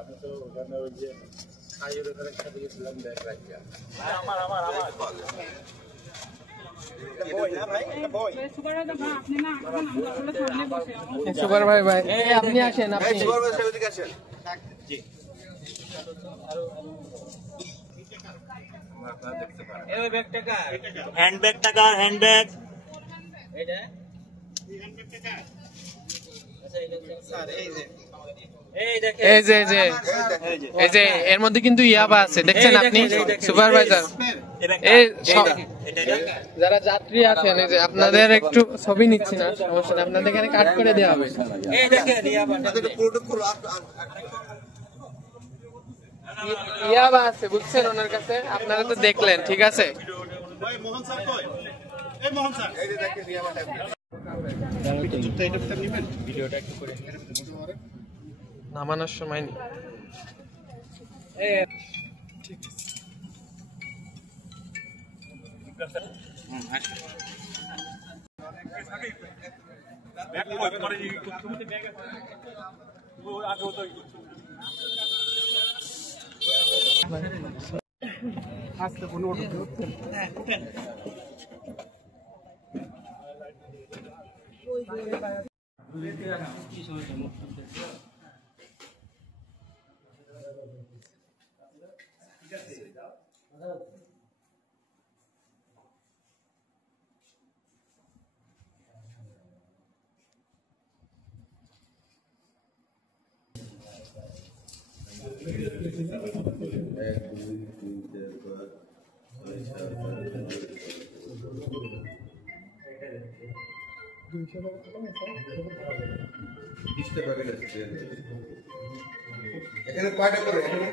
আমি তো ওখানে ওই যে খাইয়ের ওখানে সাথে গেছিলাম ব্যাগ রাখিয়া সুপার ভাই ভাই আপনি আসেন, আপনি হ্যান্ডব্যাগ টাকা হ্যান্ডব্যাগ এই যে এর মধ্যে কিন্তু ইয়াবা আছে, দেখছেন আপনি সুপারভাইজার। যারা যাত্রী আছেন, এই যে আপনাদের একটু ছবি নিচ্ছি না, সমস্যা নেই, আপনাদের এখানে কাট করে দেওয়া হবে। ইয়াবা আছে বুঝছেন ওনার কাছে, আপনারা তো দেখলেন, ঠিক আছে। নামানোর সময় নেই। আজকে কোনো এখানে কয়টা করে এখানে